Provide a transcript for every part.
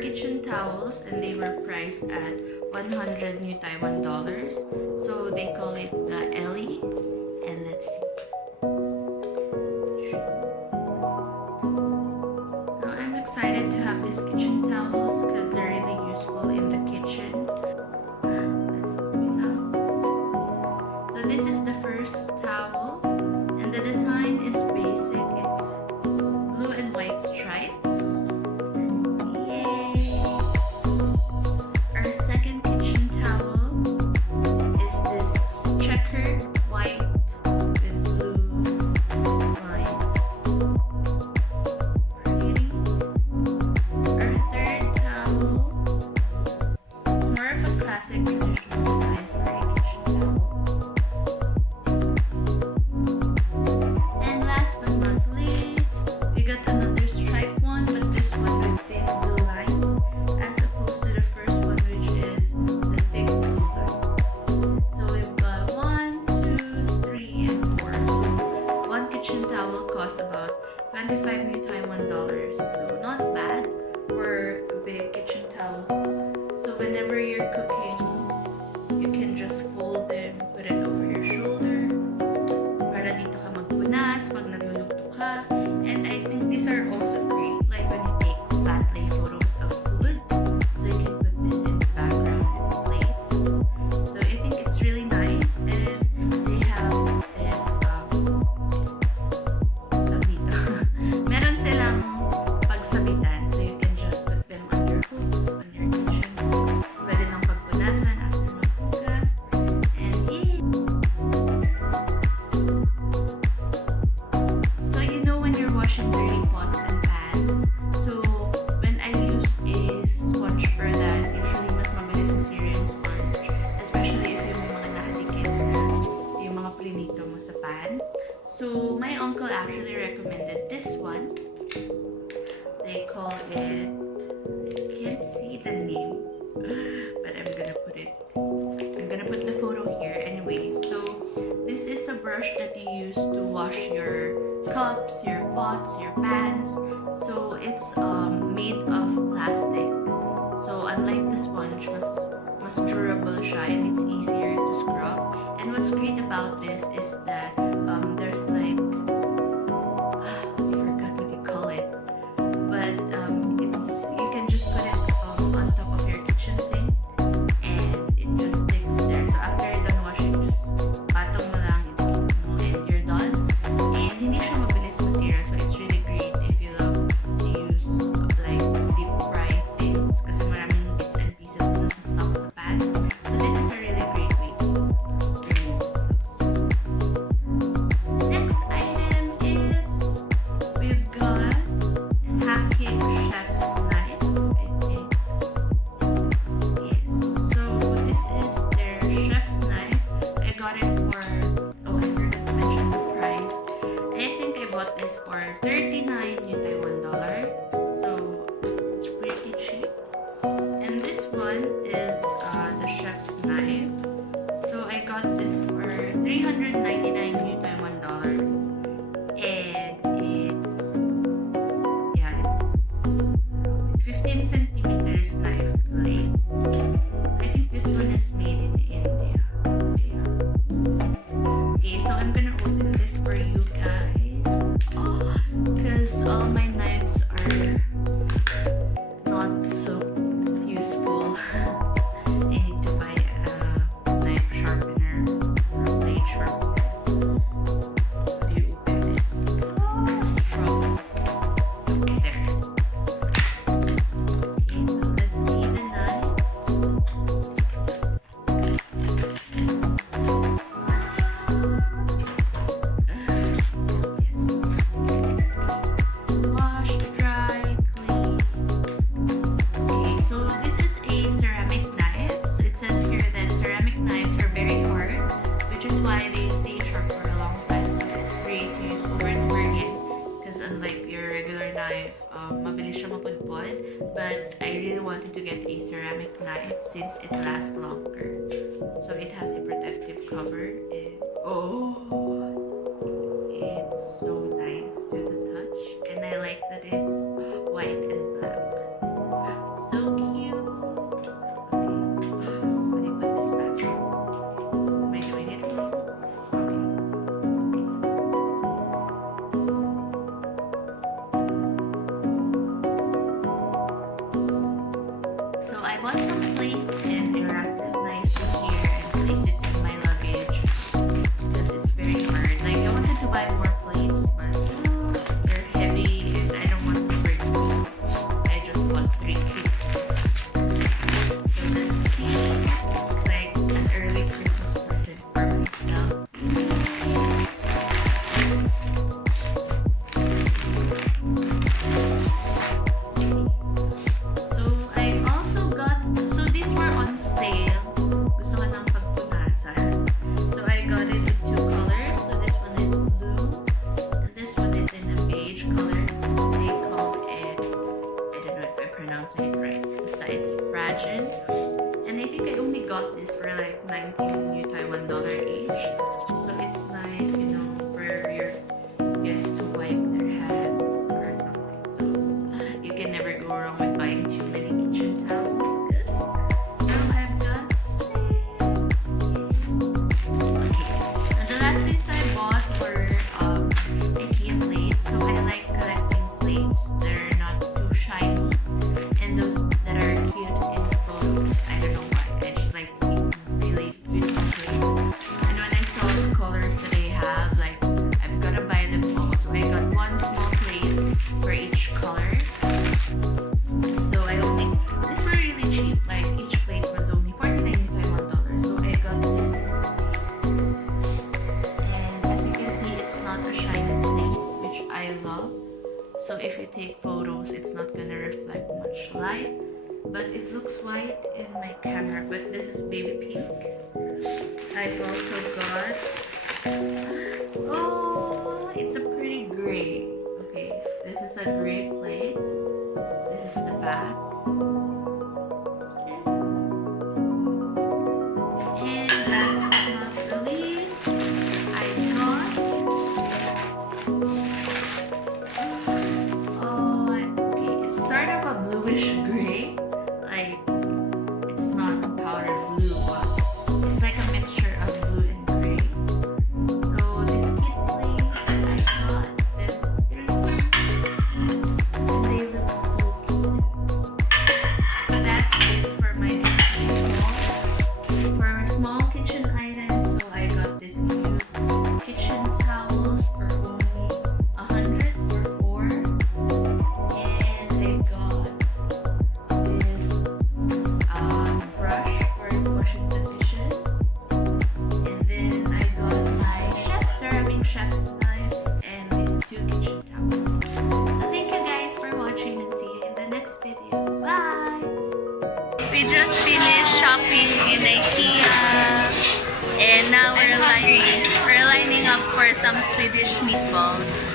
kitchen towels, and they were priced at 100 new Taiwan dollars. So they call it the Ellie. And let's see. Now I'm excited to have these kitchen towels because they're really useful in the kitchen. Let's open up. So this is the first towel, and the design is basic. It's blue and white stripes. About 25 new Taiwan dollars, so not bad for a big kitchen towel. So whenever you're cooking, you can just fold them, put it over your shoulder para dito ka magpunas pag nagluluto ka. And I think these are also great like when you take flat lay photos of food, so you can put this in the background with plates. So I think it's really nice, and they have this meron silang pagsabitan, so you can just put them on your hooks, on your kitchen. Pwede lang pagpunasan after magpugas. And yeah! So you know when you're washing dirty pots and pans, so when I use a sponge for that, usually mas mabilis masira yung sponge. Especially if yung mga nakadikit na yung mga plinito mo sa pan. So my uncle actually recommended this one. They call it, I can't see the name, but I'm gonna put the photo here anyway. So this is a brush that you use to wash your cups, your pots, your pans. So it's made of plastic. So unlike the sponge, mas durable siya, and it's easier to scrub. And what's great about this is that there's like, I forgot what you call it, but it's, you can just put it on top of your kitchen sink, and it just sticks there. So after you're done washing, just patong mo lang, and you're done. And hindi siya mabilis masira, so it's really great if you love to use like deep fried things kasi maraming bits and pieces na nasa stock sa pan. So this is a really great way to remove those. Next item is we've got hacking chef's knife, I think. Yes, so this is their chef's knife. I got it for, oh, I forgot to mention the price. I think I bought this for 39 new Taiwan dollars, so it's pretty cheap. And this one is the chef's knife. So I got this for 399 new Taiwan dollars, and it's 15 centimeters knife blade. I think this one is made in India. Yeah. Okay, so I'm gonna open this for you guys. Oh, because all my knives are not so useful. I need to buy a knife sharpener or a blade sharpener. How do you open this? Oh, strong. There. Okay, so let's see the knife. Wash, dry, clean. Okay, so this is a ceramic knife. So it says here that ceramic knives are very hard, which is why they stay sharp for a long time. So it's great to use over and over again. Because unlike your regular knife, mabilis siya mapudpod. But I really wanted to get a ceramic knife since it lasts longer. So it has a protective cover, and oh, it's so nice to the touch, and I like that it's white and black. So some plates and I wrap them nicely here and place it in my luggage because it's very hard. Like I wanted to buy more plates, but they're heavy and I don't want to break them. I just bought 3 cute plates. So let's see. It's like an early Christmas present for myself. It right. Basta it's fragile. And I think I only got this for like 19 new Taiwan dollar each. So it's nice, you know, for your guests to wipe their hands or something. So you can never go wrong with buying too many kitchen towels. Now I've got 6. Okay. And the last things I bought were Ikea plates. So I like collecting plates. They're not too shiny. And those that are cute in photos. I don't know why. I just like really beautiful plates. And when I saw the colors that they have, like I've gotta buy them all. So I got 1 small plate for each color. So these were really cheap. Like each plate was only 49 Taiwan dollars. So I got this. And as you can see, it's not a shiny plate, which I love. So if you take photos, it's not gonna reflect much light, but it looks white in my camera. But this is baby pink. I also got, oh, it's a pretty gray. Okay, this is a gray plate. This is the back. And last but not least, I got sort of a bluish gray. Like it's not powder blue, but it's like a mixture of blue and gray. So these cute plates, I got them 3 and they look so cute. That's it for my kitchen haul. For small kitchen items, so I got this cute kitchen towels for only 100 for 4. I got this brush for washing the dishes, and then I got my ceramic chef's knife and these 2 kitchen towels. So thank you guys for watching and see you in the next video. Bye! We just finished shopping in Ikea and now we're lining up for some Swedish meatballs.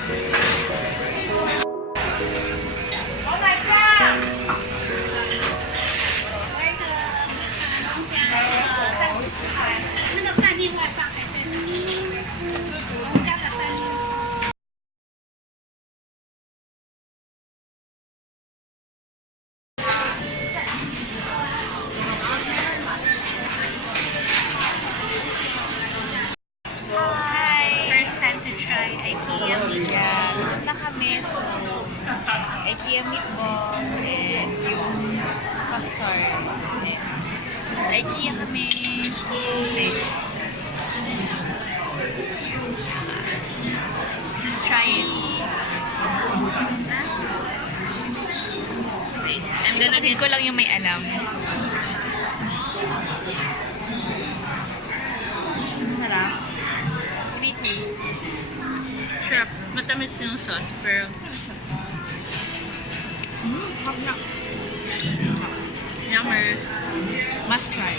First time to try Ikea meatballs. Doon na kami, so Ikea meatballs and yung custard. So sa Ikea kami. Let's try it. Wait, Ihatid ko lang yung may alam. Sarap. Really taste. Sarap. Matamis yung sauce, pero hot na. Yummers. Must try.